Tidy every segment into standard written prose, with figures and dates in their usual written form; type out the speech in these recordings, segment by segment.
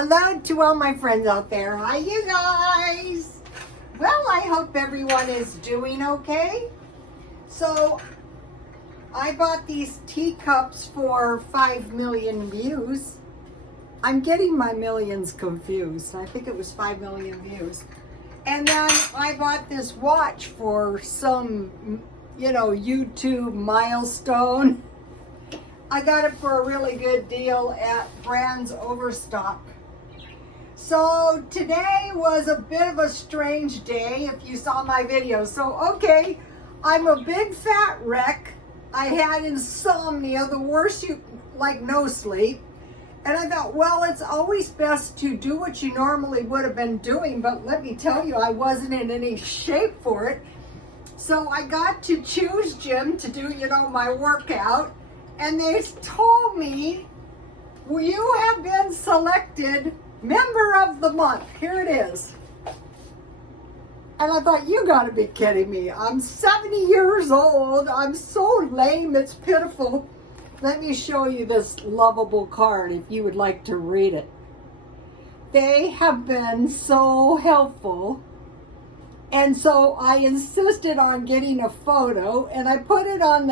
Hello to all my friends out there. Hi, you guys. Well, I hope everyone is doing okay. So, I bought these teacups for 5 million views. I'm getting my millions confused. I think it was 5 million views. And then I bought this watch for some, YouTube milestone. I got it for a really good deal at Brands Overstock. So today was a bit of a strange day if you saw my video. So okay, I'm a big fat wreck. I had insomnia, the worst no sleep. And I thought, well, it's always best to do what you normally would have been doing. But let me tell you, I wasn't in any shape for it. So I got to choose gym to do, my workout. And they told me, well, you have been selected Member of the Month. Here it is. And I thought, you gotta be kidding me. I'm 70 years old. I'm so lame, it's pitiful. Let me show you this lovable card if you would like to read it. They have been so helpful. And so I insisted on getting a photo, and I put it on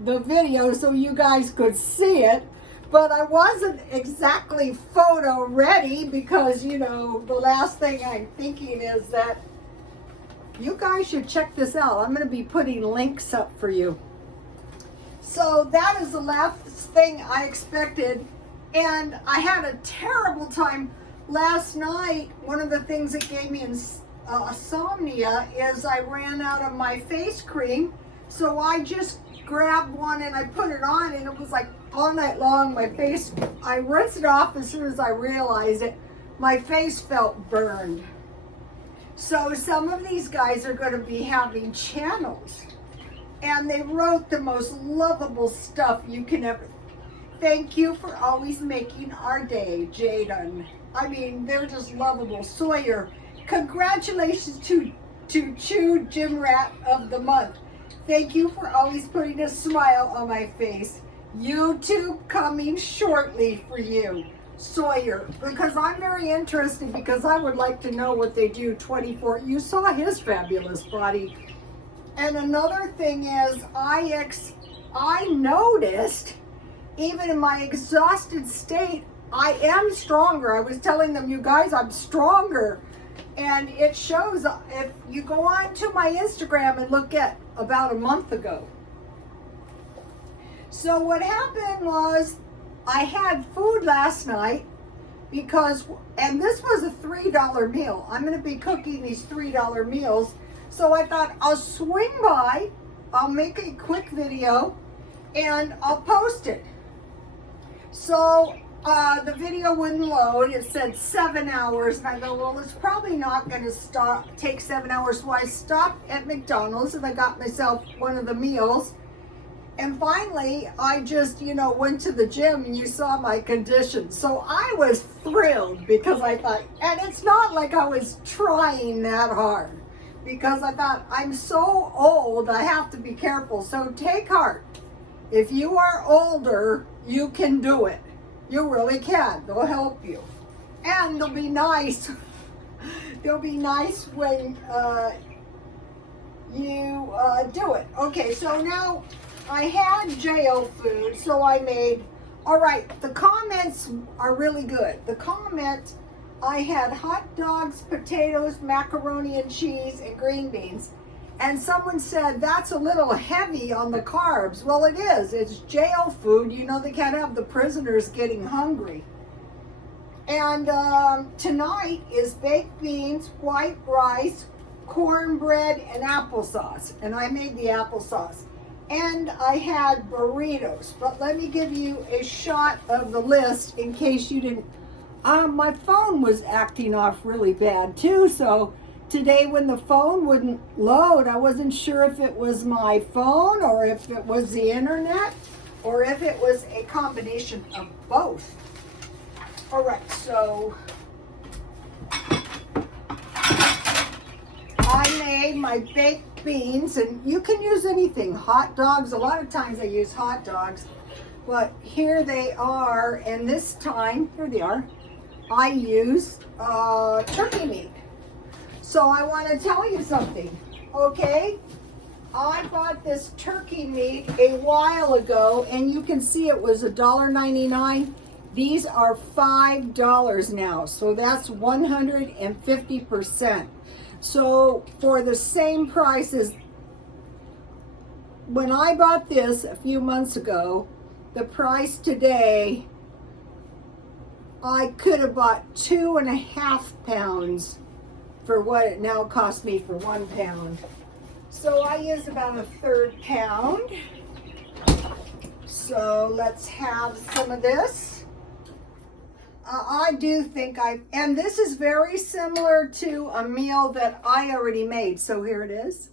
the video so you guys could see it. But I wasn't exactly photo ready because, the last thing I'm thinking is that you guys should check this out. I'm going to be putting links up for you. So that is the last thing I expected. And I had a terrible time last night. One of the things that gave me insomnia is I ran out of my face cream. So I just grabbed one and I put it on, and it was like all night long my face, I rinsed it off as soon as I realized it. My face felt burned. So some of these guys are going to be having channels, and they wrote the most lovable stuff you can ever. Thank you for always making our day, Jaden. I mean, they're just lovable. Sawyer, congratulations to Chew Gym Rat of the Month. Thank you for always putting a smile on my face. YouTube coming shortly for you, Sawyer, because I'm very interested, because I would like to know what they do 24. You saw his fabulous body. And another thing is, I noticed, even in my exhausted state, I am stronger. I was telling them, you guys, I'm stronger. And it shows if you go on to my Instagram and look at about a month ago. So what happened was I had food last night and this was a $3 meal. I'm going to be cooking these $3 meals. So I thought I'll swing by, I'll make a quick video, and I'll post it. So the video wouldn't load. It said 7 hours, and I go, well, it's probably not going to take 7 hours. So I stopped at McDonald's and I got myself one of the meals. And finally, I just, went to the gym, and you saw my condition. So I was thrilled because I thought, and it's not like I was trying that hard, because I thought, I'm so old, I have to be careful. So take heart. If you are older, you can do it. You really can. They'll help you. And they'll be nice. They'll be nice when you do it. Okay, so now I had jail food, so I made, all right, the comments are really good. The comment, I had hot dogs, potatoes, macaroni and cheese, and green beans. And someone said, that's a little heavy on the carbs. Well, it is. It's jail food. They can't have the prisoners getting hungry. And tonight is baked beans, white rice, cornbread, and applesauce. And I made the applesauce. And I had burritos. But let me give you a shot of the list in case you didn't. My phone was acting off really bad too, so today when the phone wouldn't load, I wasn't sure if it was my phone or if it was the internet or if it was a combination of both. All right, so I made my baked beans, and you can use anything. Hot dogs, a lot of times I use hot dogs, but here they are, and this time, here they are. I use turkey meat. So I want to tell you something, okay? I bought this turkey meat a while ago, and you can see it was $1.99. These are $5 now, so that's 150%. So for the same price as when I bought this a few months ago, the price today, I could have bought 2.5 pounds for what it now costs me for 1 pound. So I use about 1/3 pound. So let's have some of this. I do think and this is very similar to a meal that I already made. So here it is.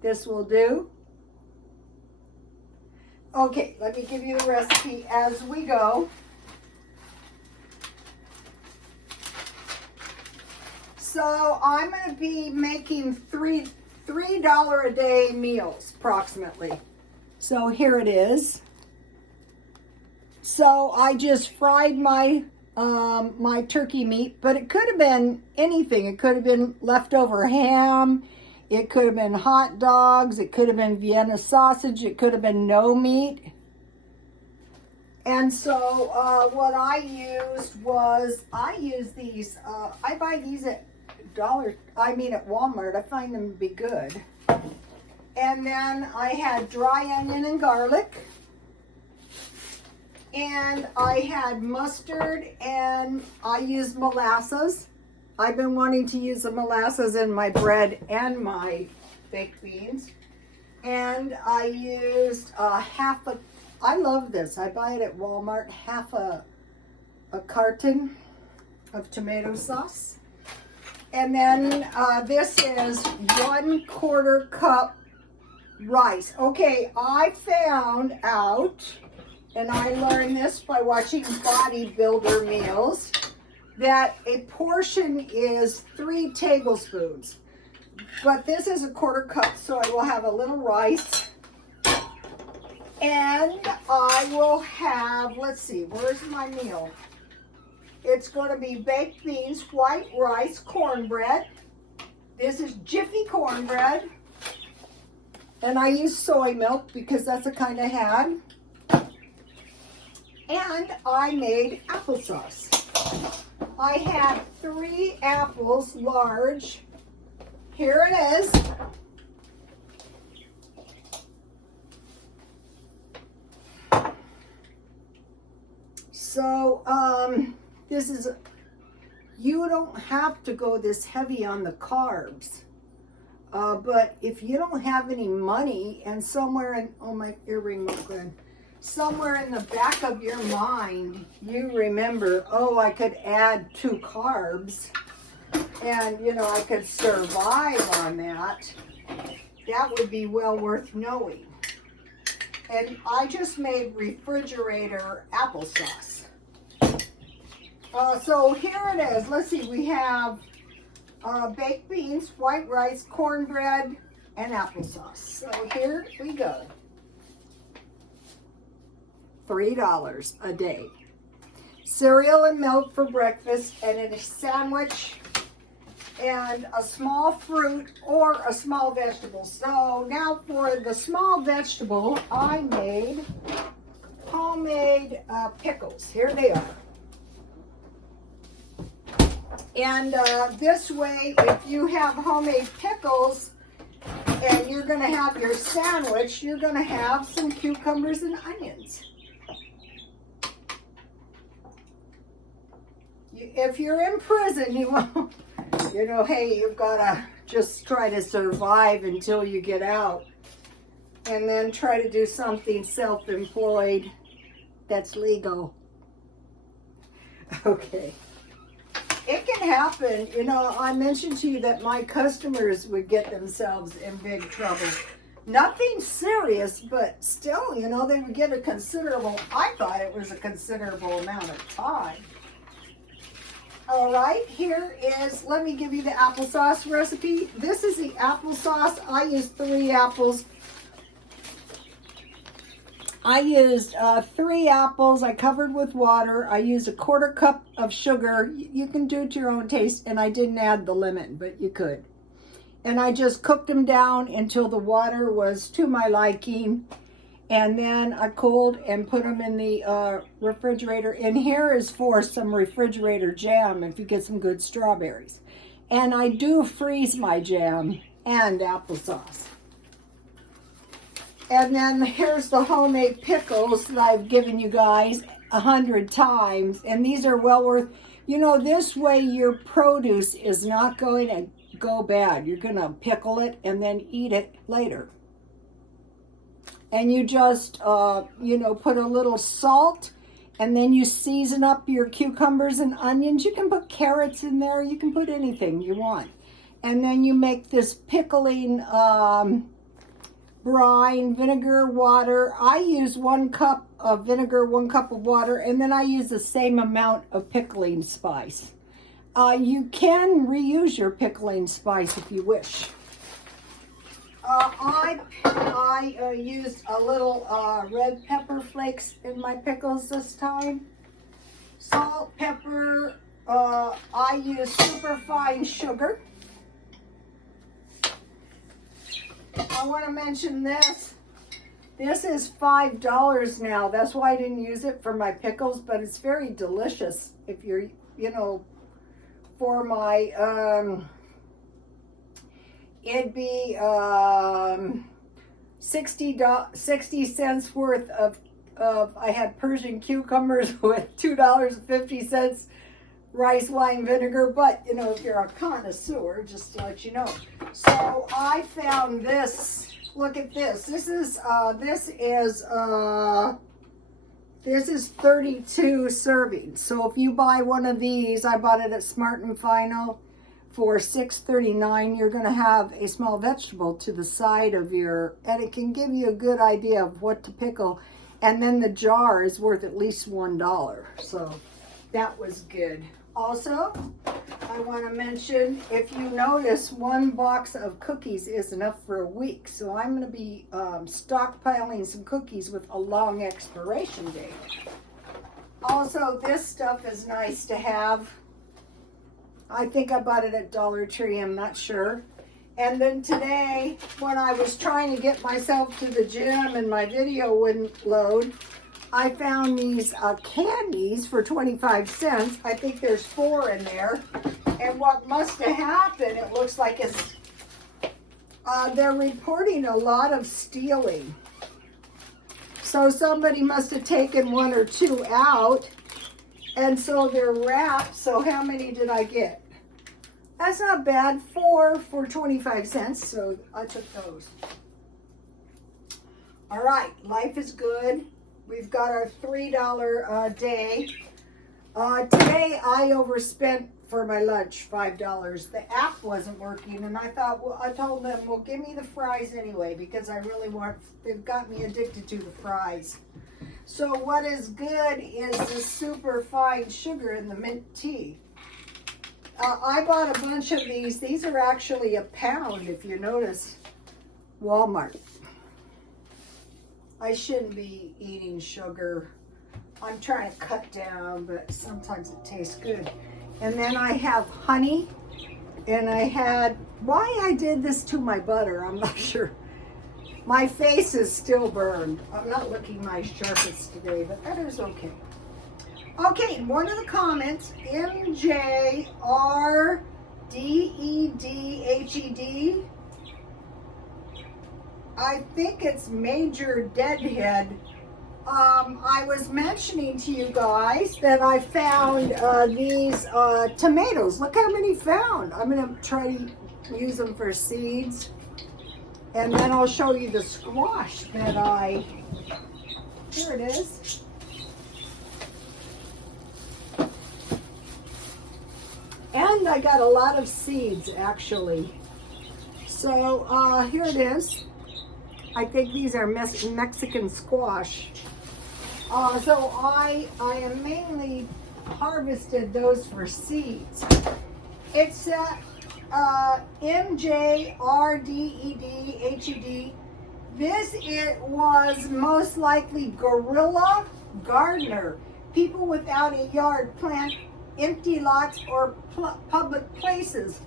This will do. Okay, let me give you the recipe as we go. So I'm going to be making $3 a day meals approximately. So here it is. So I just fried my my turkey meat, but it could have been anything. It could have been leftover ham. It could have been hot dogs. It could have been Vienna sausage. It could have been no meat. And so what I used was, I use these, I buy these at at Walmart. I find them to be good. And then I had dry onion and garlic. And I had mustard, and I used molasses. I've been wanting to use the molasses in my bread and my baked beans. And I used I love this. I buy it at Walmart, half a carton of tomato sauce. And then this is 1/4 cup rice. Okay, I found out, and I learned this by watching bodybuilder meals, that a portion is 3 tablespoons. But this is 1/4 cup, so I will have a little rice. And I will have, let's see, where's my meal? It's going to be baked beans, white rice, cornbread. This is Jiffy cornbread. And I use soy milk because that's the kind I had. And I made applesauce. I had 3 apples, large. Here it is. So, this is, you don't have to go this heavy on the carbs. But if you don't have any money, and somewhere in, oh, my earring went good. Somewhere in the back of your mind, you remember, oh, I could add 2 carbs, and, you know, I could survive on that. That would be well worth knowing. And I just made refrigerator applesauce. So here it is. Let's see, we have baked beans, white rice, cornbread, and applesauce. So here we go. $3 a day. Cereal and milk for breakfast, and a sandwich, and a small fruit or a small vegetable. So now for the small vegetable, I made homemade pickles. Here they are. And this way, if you have homemade pickles and you're going to have your sandwich, you're going to have some cucumbers and onions. If you're in prison, you won't, you know, hey, you've got to just try to survive until you get out. And then try to do something self-employed that's legal. Okay. It can happen. You know, I mentioned to you that my customers would get themselves in big trouble. Nothing serious, but still, you know, they would get a considerable, I thought it was a considerable amount of time. All right, here is, let me give you the applesauce recipe. This is the applesauce. I use 3 apples. I used 3 apples. I covered with water. I used a 1/4 cup of sugar. You can do it to your own taste, and I didn't add the lemon, but you could. And I just cooked them down until the water was to my liking. And then I cooled and put them in the refrigerator. And here is for some refrigerator jam if you get some good strawberries. And I do freeze my jam and applesauce. And then here's the homemade pickles that I've given you guys 100 times. And these are well worth, you know, this way your produce is not going to go bad. You're going to pickle it and then eat it later. And you just, you know, put a little salt, and then you season up your cucumbers and onions. You can put carrots in there. You can put anything you want. And then you make this pickling brine, vinegar, water. I use 1 cup of vinegar, 1 cup of water, and then I use the same amount of pickling spice. You can reuse your pickling spice if you wish. I used a little red pepper flakes in my pickles this time. Salt, pepper. I use superfine sugar. I want to mention this. This is $5 now. That's why I didn't use it for my pickles, but it's very delicious if you're, you know, for my, it'd be 60 cents worth of, I had Persian cucumbers with $2.50 rice wine vinegar, but you know, if you're a connoisseur, just to let you know. So I found this. Look at this. This is 32 servings. So if you buy one of these, I bought it at Smart and Final for $6.39. You're going to have a small vegetable to the side of your, and it can give you a good idea of what to pickle. And then the jar is worth at least $1. So that was good. Also, I want to mention, if you notice, 1 box of cookies is enough for a week. So I'm going to be stockpiling some cookies with a long expiration date. Also, this stuff is nice to have. I think I bought it at Dollar Tree, I'm not sure. And then today, when I was trying to get myself to the gym and my video wouldn't load, I found these candies for 25 cents. I think there's 4 in there. And what must have happened, it looks like it's, they're reporting a lot of stealing. So somebody must have taken 1 or 2 out. And so they're wrapped. So how many did I get? That's not bad. 4 for 25 cents. So I took those. All right. Life is good. We've got our $3 day. Today I overspent for my lunch, $5. The app wasn't working, and I thought, well, I told them, well, give me the fries anyway, because I really want, they've got me addicted to the fries. So what is good is the super fine sugar in the mint tea. I bought a bunch of these. These are actually £1, if you notice. Walmart. I shouldn't be eating sugar. I'm trying to cut down, but sometimes it tastes good. And then I have honey, and I had, why I did this to my butter, I'm not sure. My face is still burned. I'm not looking my sharpest today, but that is okay. Okay, one of the comments, MJRDEDHED, I think it's Major Deadhead. I was mentioning to you guys that I found these tomatoes. Look how many found. I'm going to try to use them for seeds. And then I'll show you the squash that here it is. And I got a lot of seeds, actually. So here it is. I think these are Mexican squash. So I am mainly harvested those for seeds. It's MJRDEDHED It was most likely guerrilla gardener. People without a yard plant empty lots or public places.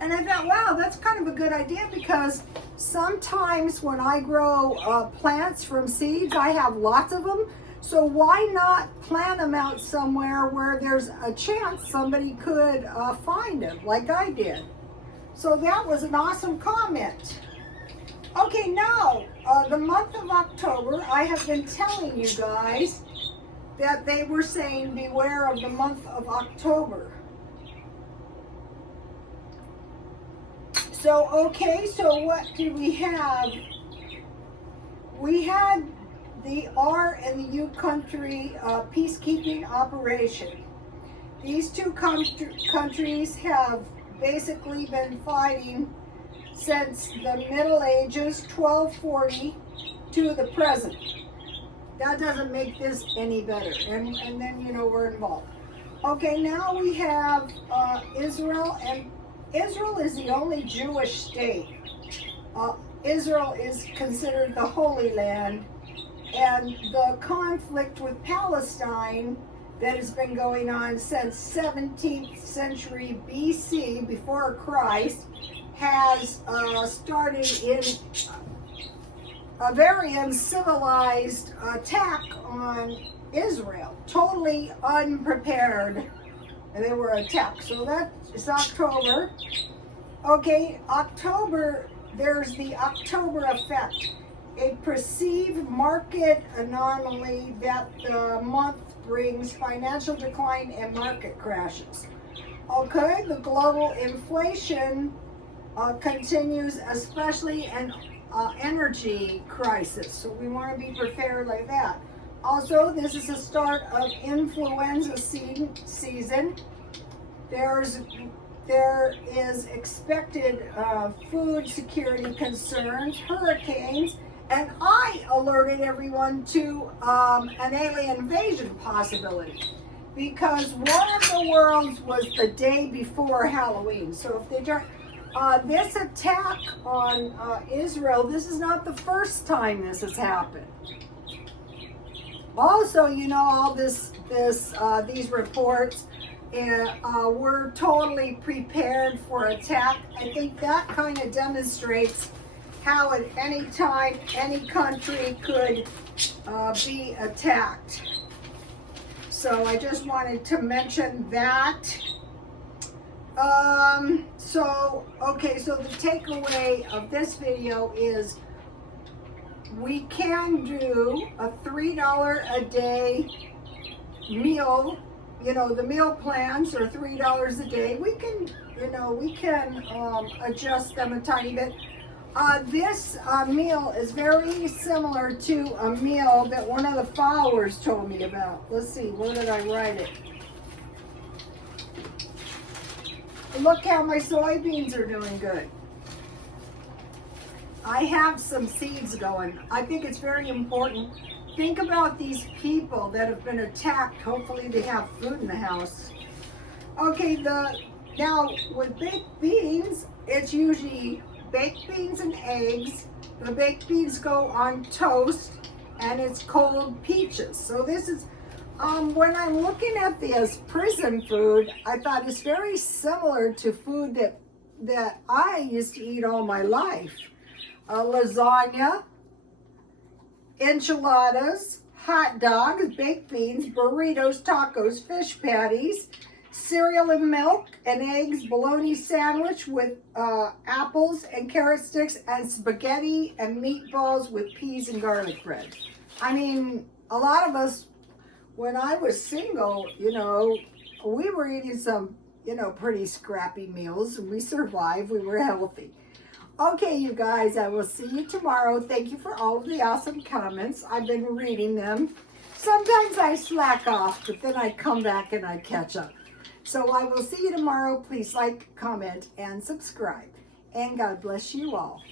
And I thought, wow, that's kind of a good idea, because sometimes when I grow plants from seeds, I have lots of them. So why not plant them out somewhere where there's a chance somebody could find them, like I did. So that was an awesome comment. Okay, now, the month of October, I have been telling you guys that they were saying beware of the month of October. So, okay, so what do we have? We had the R and the U country peacekeeping operation. These two countries have basically been fighting since the Middle Ages, 1240 to the present. That doesn't make this any better. And then, you know, we're involved. Okay, now we have Israel, and Israel is the only Jewish state. Israel is considered the Holy Land, and the conflict with Palestine that has been going on since 17th century BC, before Christ, has started in a very uncivilized attack on Israel, totally unprepared. And they were attacked. So that is October. Okay, October, there's the October effect, a perceived market anomaly that the month brings financial decline and market crashes. Okay, the global inflation continues, especially an energy crisis. So we want to be prepared like that. Also, this is the start of influenza season. There is expected food security concerns, hurricanes, and I alerted everyone to an alien invasion possibility, because War of the Worlds was the day before Halloween. So if they don't, this attack on Israel, this is not the first time this has happened. Also, you know, all these reports, we're totally prepared for attack. I think that kind of demonstrates how at any time any country could be attacked. So I just wanted to mention that. So the takeaway of this video is we can do a $3 a day meal. You know, the meal plans are $3 a day. We can adjust them a tiny bit. This meal is very similar to a meal that one of the followers told me about. Let's see, where did I write it? Look how my soybeans are doing good. I have some seeds going. I think it's very important. Think about these people that have been attacked. Hopefully they have food in the house. Okay, now with baked beans, it's usually baked beans and eggs. The baked beans go on toast, and it's cold peaches. So this is, when I'm looking at this prison food, I thought it's very similar to food that I used to eat all my life. Lasagna, enchiladas, hot dogs, baked beans, burritos, tacos, fish patties, cereal and milk and eggs, bologna sandwich with apples and carrot sticks, and spaghetti and meatballs with peas and garlic bread. I mean, a lot of us, when I was single, you know, we were eating some, you know, pretty scrappy meals, and we survived. We were healthy. Okay, you guys, I will see you tomorrow. Thank you for all of the awesome comments. I've been reading them. Sometimes I slack off, but then I come back and I catch up. So I will see you tomorrow. Please like, comment, and subscribe. And God bless you all.